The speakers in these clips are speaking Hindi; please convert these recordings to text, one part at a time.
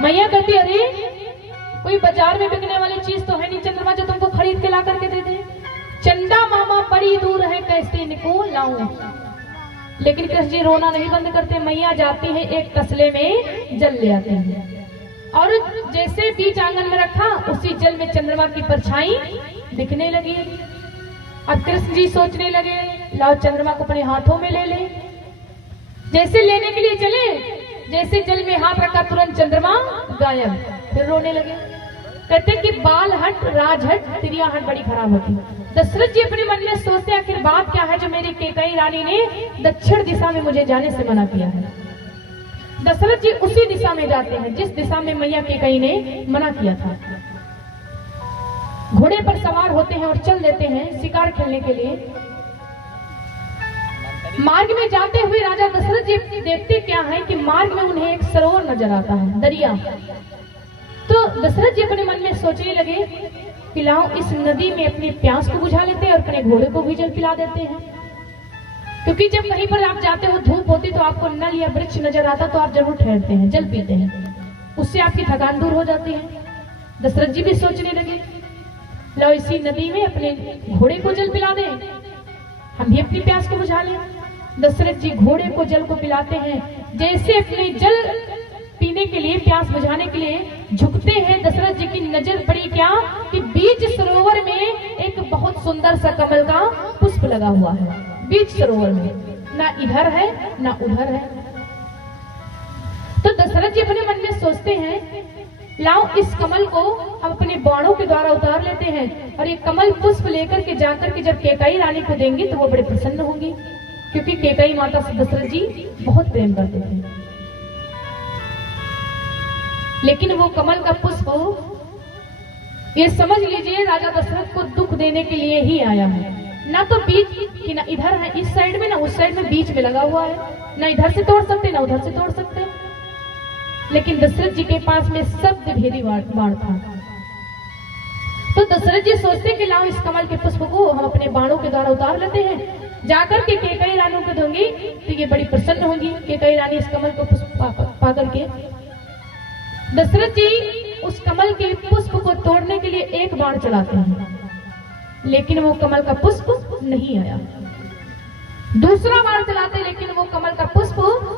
मैया कहती अरे कोई बाजार में बिकने वाली चीज तो है नहीं चंद्रमा जो तुमको खरीद के ला करके दे दे। चंदा मामा बड़ी दूर है कैसे इनको लाऊं। लेकिन कृष्ण जी रोना नहीं बंद करते। मैया जाती है एक तसले में जल ले आते हैं और जैसे बीच आंगन में रखा उसी जल में चंद्रमा की परछाई दिखने लगी। अब कृष्ण जी सोचने लगे लाओ चंद्रमा को अपने हाथों में ले ले। जैसे लेने के लिए चले जैसे जल में हाथ रखा तुरंत चंद्रमा गायब। फिर रोने लगे कहते कि बाल हट राज हट तिरिया हट बड़ी खराब होती। दशरथ जी अपने मन में सोचते आखिर बात क्या है जो मेरी कैकेयी रानी ने दक्षिण दिशा में मुझे जाने से मना किया है। दशरथ जी उसी दिशा में जाते हैं जिस दिशा में मैया कैकेयी ने मना किया था। घोड़े पर सवार होते हैं और चल देते हैं शिकार खेलने के लिए। मार्ग में जाते हुए राजा दशरथ जी देखते क्या है कि मार्ग में उन्हें एक सरोवर नजर आता है दरिया। तो दशरथ जी अपने मन में सोचने लगे कि लाओ इस नदी में अपनी प्यास को बुझा लेते हैं और अपने घोड़े को भी जल पिला देते हैं। क्योंकि जब कहीं पर आप जाते हो धूप होती तो आपको नल या वृक्ष नजर आता तो आप जरूर ठहरते हैं जल पीते हैं, उससे आपकी थकान दूर हो जाती है। दशरथ जी भी सोचने लगे लो इसी नदी में अपने घोड़े को जल पिला दें, हम भी अपनी प्यास को बुझा लें। दशरथ जी घोड़े को जल को पिलाते हैं। जैसे अपने जल पीने के लिए प्यास बुझाने के लिए झुकते हैं दशरथ जी की नजर पड़ी क्या कि बीच सरोवर में एक बहुत सुंदर सा कमल का पुष्प लगा हुआ है। बीच सरोवर में ना इधर है ना उधर है। तो दशरथ जी अपने मन में सोचते हैं लाओ इस कमल को हम अपने बाणों के द्वारा उतार लेते हैं और ये कमल पुष्प लेकर के जाकर के जब कैकेयी रानी को देंगे तो वो बड़े प्रसन्न होंगी। क्योंकि कैकेयी माता से दशरथ जी बहुत प्रेम करते थे। लेकिन वो कमल का पुष्प ये समझ लीजिए राजा दशरथ को दुख देने के लिए ही आया है। ना तो बीच कि ना इधर है इस साइड में ना उस साइड में बीच में लगा हुआ है, ना इधर से तोड़ सकते ना उधर से तोड़ सकते। लेकिन दशरथ जी के पास में शब्द भेदी बाण था। तो दशरथ जी सोचते कि लाओ इस कमल के पुष्प को हम अपने बाणों के द्वारा उतार लेते हैं, जाकर के कैकेयी रानी को दूंगी तो ये बड़ी प्रसन्न होंगी। कैकेयी रानी इस कमल को पुष्प पा करके दशरथ जी उस कमल के पुष्प को तोड़ने के लिए एक बाण चलाते हैं, लेकिन वो कमल का पुष्प नहीं आया। दूसरा बाण चलाते लेकिन वो कमल का पुष्प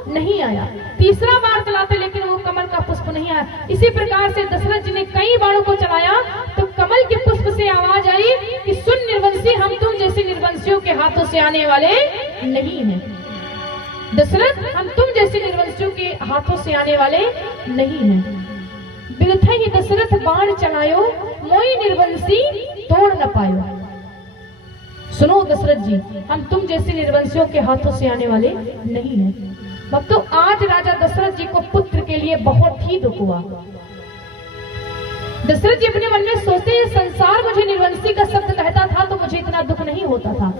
नहीं आया। तीसरा बाण चलाते लेकिन वो कमल का पुष्प नहीं आया। इसी प्रकार से दशरथ जी ने कई बाणों को चलाया तो कमल के पुष्प से आवाज आई कि सुन निर्वंशी, हम तुम जैसे निर्वंशियों के हाथों से आने वाले नहीं हैं। दशरथ, हम तुम जैसे निर्वंशियों के हाथों से आने वाले नहीं हैं। बिरथा ही दशरथ बाण चलायो, मोई निर्वंशी तोड़ न पायो। सुनो दशरथ जी, हम तुम जैसे निर्वंशियों के हाथों से आने वाले नहीं हैं। भक्तों, आज राजा दशरथ जी को पुत्र के लिए बहुत ही दुख हुआ। दशरथ जी अपने मन में सोचते हैं संसार मुझे निर्वंशी का शब्द कहता था तो मुझे इतना दुख नहीं होता था।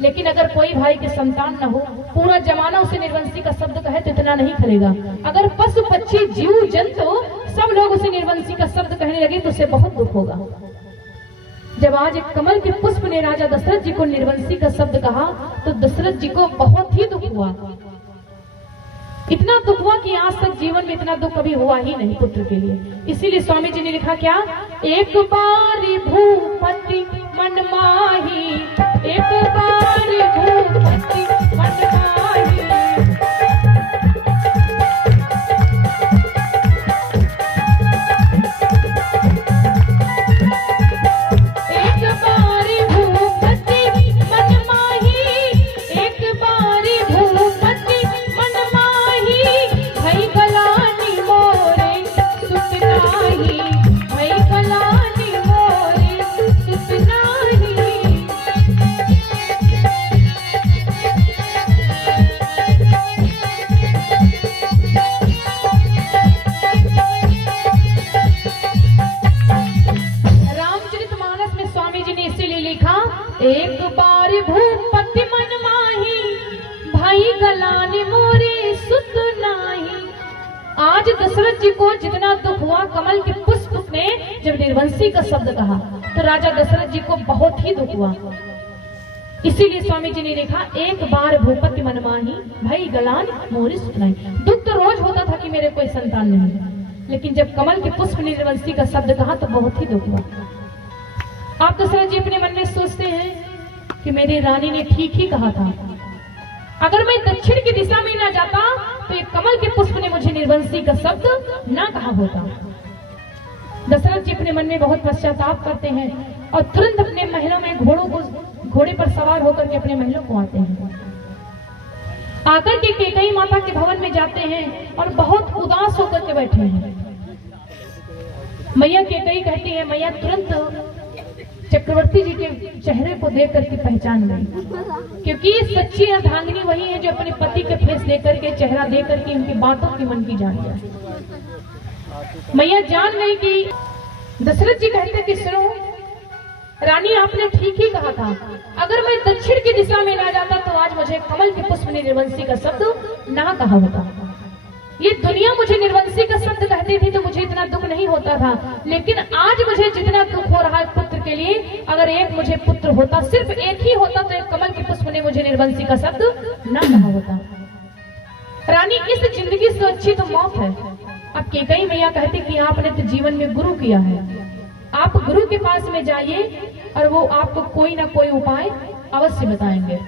लेकिन अगर कोई भाई की संतान न हो, पूरा जमाना उसे निर्वंशी का शब्द कहे तो इतना नहीं खलेगा। अगर पशु पक्षी जीव जंतु सब लोग उसे निर्वंशी का शब्द कहने लगे तो उसे बहुत दुख होगा। जब आज एक कमल के पुष्प ने राजा दशरथ जी को निर्वंशी का शब्द कहा तो दशरथ जी को बहुत ही दुख हुआ। इतना दुख हुआ कि आज तक जीवन में इतना दुख कभी हुआ ही नहीं पुत्र के लिए। इसीलिए स्वामी जी ने लिखा क्या, एक बारी भूपति मन माही, एक बारी भूपति मन माही। एक बार भूपति मन माही, भाई गलानी मोरे सुत नाही। आज दशरथ जी को जितना दुख हुआ कमल के पुष्प ने जब निर्वंशी का शब्द कहा तो राजा दशरथ जी को बहुत ही दुख हुआ। इसीलिए स्वामी जी ने लिखा, एक बार भूपति मन माही, भाई गलान मोरे सुत नाही। दुख तो रोज होता था कि मेरे कोई संतान नहीं, लेकिन जब कमल के पुष्प ने निर्वंशी का शब्द कहा तो बहुत ही दुख हुआ। आप दशरथ जी अपने मन में सोचते हैं कि मेरी रानी ने ठीक ही कहा था, अगर मैं दक्षिण की दिशा में ना जाता तो एक कमल के पुष्प ने मुझे निर्वंशी का शब्द ना कहा होता। दशरथ जी अपने मन में बहुत पश्चाताप करते हैं और तुरंत अपने महलों में घोड़े पर सवार होकर के अपने महलों को आते हैं। आकर के कैकेयी माता के भवन में जाते हैं और बहुत उदास होकर के बैठे हैं। मैया कैकेयी कहती है, मैया तुरंत चक्रवर्ती जी के चेहरे को देख करके पहचान गई, क्योंकि सच्ची अर्धांगिनी वही है जो अपने पति के फेस देख करके, चेहरा देख करके उनकी बातों की मन की जान जाए। मैया जान गई कि दशरथ जी कहते कि सुनो रानी, आपने ठीक ही कहा था, अगर मैं दक्षिण की दिशा में ना जाता तो आज मुझे कमल के पुष्प ने निर्वंशी का शब्द ना कहा होता। ये दुनिया मुझे निर्वंशी का शब्द कहती थी तो मुझे इतना दुख नहीं होता था, लेकिन आज मुझे जितना दुख हो रहा है पुत्र के लिए, अगर एक मुझे पुत्र होता, सिर्फ एक ही होता, तो एक कमल के पुष्प ने मुझे निर्वंशी का शब्द ना कहा होता। रानी, इस जिंदगी से अच्छी तो मौत है। अब कैकेयी मैया कहती कि आपने तो जीवन में गुरु किया है, आप गुरु के पास में जाइए और वो आपको कोई ना कोई उपाय अवश्य बताएंगे।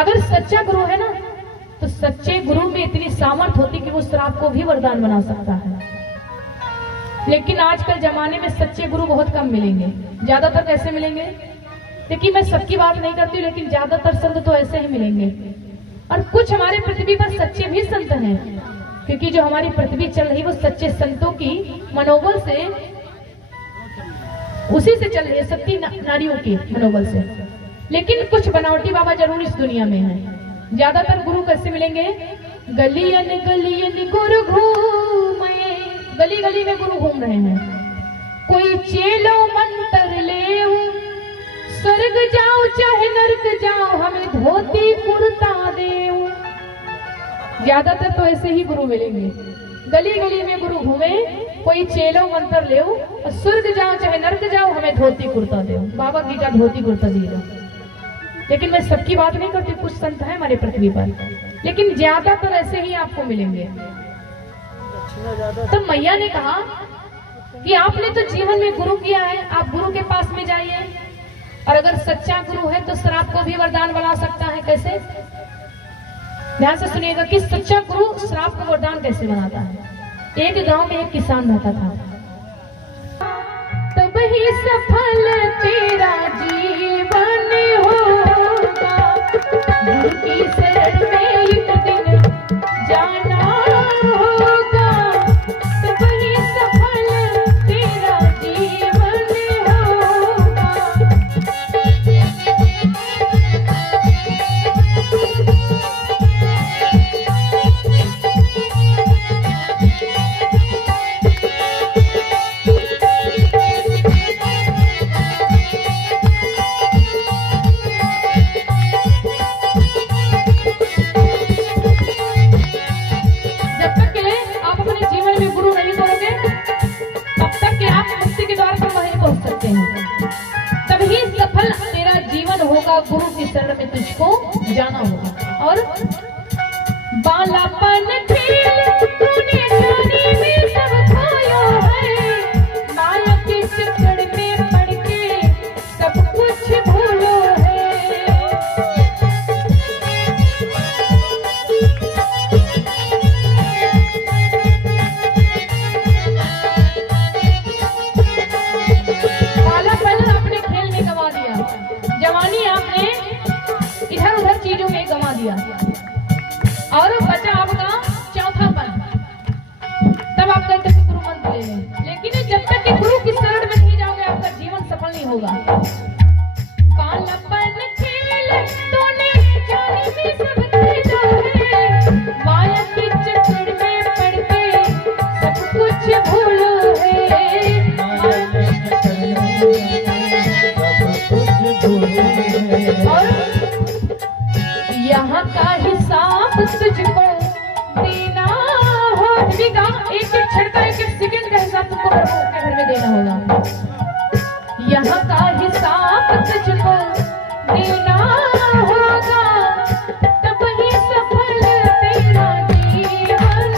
अगर सच्चा गुरु है ना, तो सच्चे गुरु में इतनी सामर्थ होती कि वो श्राप को भी वरदान बना सकता है। लेकिन आजकल जमाने में सच्चे गुरु बहुत कम मिलेंगे। ज्यादातर कैसे मिलेंगे? देखिए, मैं सबकी बात नहीं करती, लेकिन ज्यादातर संत तो ऐसे ही मिलेंगे। और कुछ हमारे पृथ्वी पर सच्चे भी संत हैं, क्योंकि जो हमारी पृथ्वी चल रही वो सच्चे संतों की मनोबल से, उसी से चल रही है, सत्य नारियों के मनोबल से। लेकिन कुछ बनावटी बाबा जरूर इस दुनिया में हैं। ज्यादातर गुरु कैसे मिलेंगे? गलियन गलियन गुरु घूमे, गली गली में गुरु घूम रहे हैं। कोई चेलो मंत्र ले, स्वर्ग जाओ चाहे नर्क जाओ, हमें धोती कुर्ता दे। ज्यादातर तो ऐसे ही गुरु मिलेंगे। गली गली में गुरु घूमे, कोई चेलो मंत्र ले, और स्वर्ग जाओ चाहे नर्क जाओ, हमें धोती कुर्ता दे। बाबा गीता धोती कुर्ता दिएगा। लेकिन मैं सबकी बात नहीं करती, कुछ संत है हमारे पृथ्वी पर, लेकिन ज्यादातर ऐसे ही आपको मिलेंगे। तो मैया ने कहा कि आपने तो जीवन में गुरु किया है, आप गुरु के पास में जाइए, और अगर सच्चा गुरु है तो श्राप को भी वरदान बना सकता है। कैसे? ध्यान से सुनिएगा कि सच्चा गुरु श्राप को वरदान कैसे बनाता है। एक गांव में एक किसान रहता था। तब ही सफल तेरा जीवन होगा, गुरु की शरण में एक दिन जाना होगा। तब ही सफल तेरा जीवन होगा। गुरु की शरण में तुझको जाना होगा। और बालापन खेल तूने जानी में सब खोया है, माया के चक्कर में पड़ के सब कुछ भूलो है। बालापन अपने खेल में गवा दिया, जवानी आपने इधर उधर चीजों में गंवा दिया, और बचा आपका चौथापन। तब आप कहते हैं गुरु मंत्र ले लें, लेकिन जब तक कि गुरु की शरण में नहीं जाओगे आपका जीवन सफल नहीं होगा। बालापन खेल तूने जानी में सब खेला है, माया के चक्कर में पड़ के सब कुछ भूलो है। और यहाँ का हिसाब तुझको देना होगा, एक एक क्षण का, एक एक सेकंड का हिसाब तुमको प्रभु के घर में देना होगा। यहाँ का हिसाब तुझको देना होगा, तब ही सफल तेरा जीवन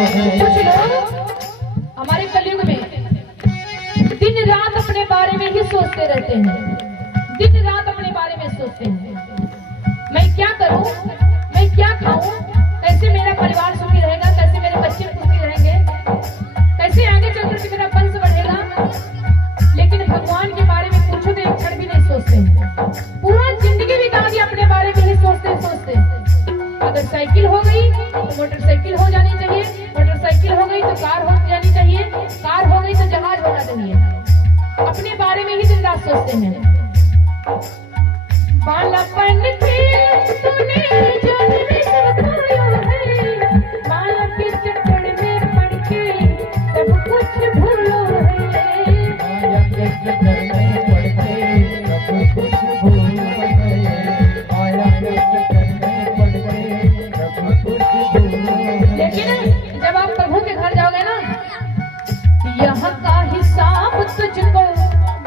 कुछ लोग हमारे कलयुग में दिन रात अपने बारे में ही सोचते रहते हैं, दिन रात अपने बारे में सोचते हैं। मैं क्या करूं, मैं क्या खाऊं, कैसे मेरा परिवार सुखी रहेगा, कैसे मेरे बच्चे सुखी रहेंगे, कैसे आगे चलकर के मेरा वंश बढ़ेगा। लेकिन भगवान के बारे में पूछो तो एक क्षण भी नहीं सोचते हैं। पूरा जिंदगी बिता दी अपने बारे में ही सोचते। अगर साइकिल हो गई तो मोटरसाइकिल हो जानी चाहिए, मोटरसाइकिल हो गई तो कार हो जानी चाहिए, कार हो गई तो जहाज होना चाहिए। अपने बारे में ही दिन रात सोचते हैं। बालापन के तूने जन्म सिखाया है, माया के चक्कर में पड़ के सब कुछ भूलो है। माया के चक्कर में पड़ के सब कुछ भूल गए, माया के चक्कर में पड़ के सब कुछ भूल। लेकिन जब आप प्रभु के घर जाओगे ना, यहाँ का हिसाब तुझको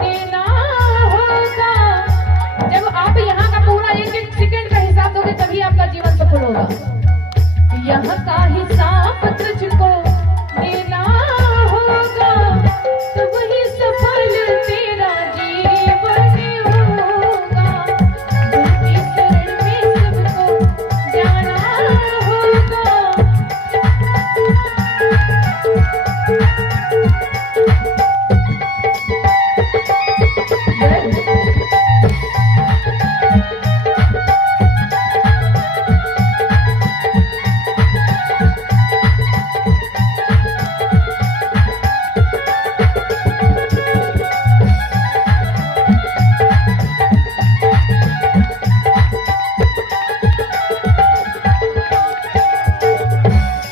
देना होगा। जब आप यहाँ का पूरा एक एक सेकंड का हिसाब दोगे तभी आपका जीवन सफल होगा। यहाँ का हिसाब तुझको देना होगा, तो वही सफल तेरा जीवन होगा। उनकी शरण में सबको जाना होगा।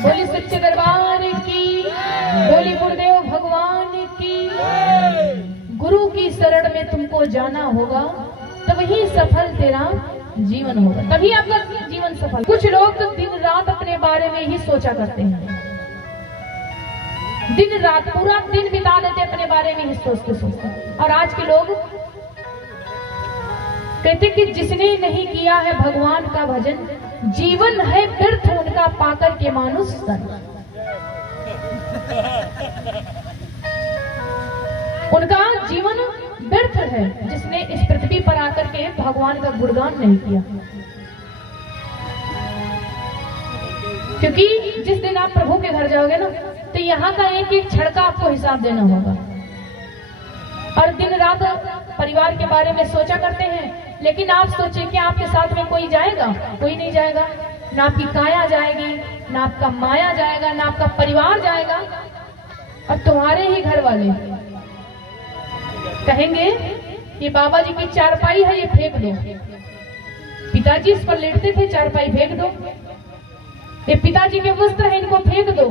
बोली सच्चे दरबार की, बोली गुरुदेव भगवान की। गुरु की शरण में तुमको जाना होगा, तो वही सफल तेरा जीवन होगा, तभी आपका जीवन सफल। कुछ लोग तो दिन रात अपने बारे में ही सोचा करते हैं, दिन रात पूरा दिन बिता देते अपने बारे में ही सोचते। और आज के लोग कहते कि जिसने नहीं किया है भगवान का भजन, जीवन है व्यर्थ उनका पाकर के मानुष तन। उनका जीवन व्यर्थ है जिसने इस पृथ्वी पर आकर के भगवान का गुणगान नहीं किया। क्योंकि जिस दिन आप प्रभु के घर जाओगे ना, तो यहाँ का एक एक क्षण का आपको हिसाब देना होगा। और दिन रात परिवार के बारे में सोचा करते हैं, लेकिन आप सोचे कि आपके साथ में कोई जाएगा? कोई नहीं जाएगा। ना आपकी काया जाएगी, ना आपका माया जाएगा, ना आपका परिवार जाएगा। और तुम्हारे ही घर वाले कहेंगे ये बाबा जी की चारपाई है, ये फेंक दो। पिताजी इस पर लेटते थे, चारपाई फेंक दो। ये पिताजी के वस्त्र है, इनको फेंक दो।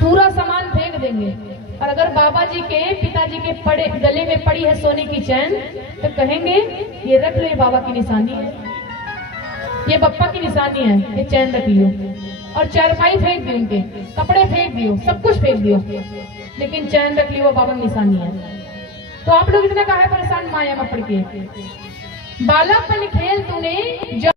पूरा सामान फेंक देंगे। और अगर बाबा जी के पिताजी के पड़े गले में पड़ी है सोने की चैन, तो कहेंगे ये रख लो, ये बाबा की निशानी है, ये बप्पा की निशानी है, ये चैन रख लियो। और चारपाई फेंक दी, उनके कपड़े फेंक दियो, सब कुछ फेंक दियो, लेकिन चैन रख लियो, बाबा की निशानी है। तो आप लोग इतना काहे परेशान माया में पड़ के? बालापन खेल तूने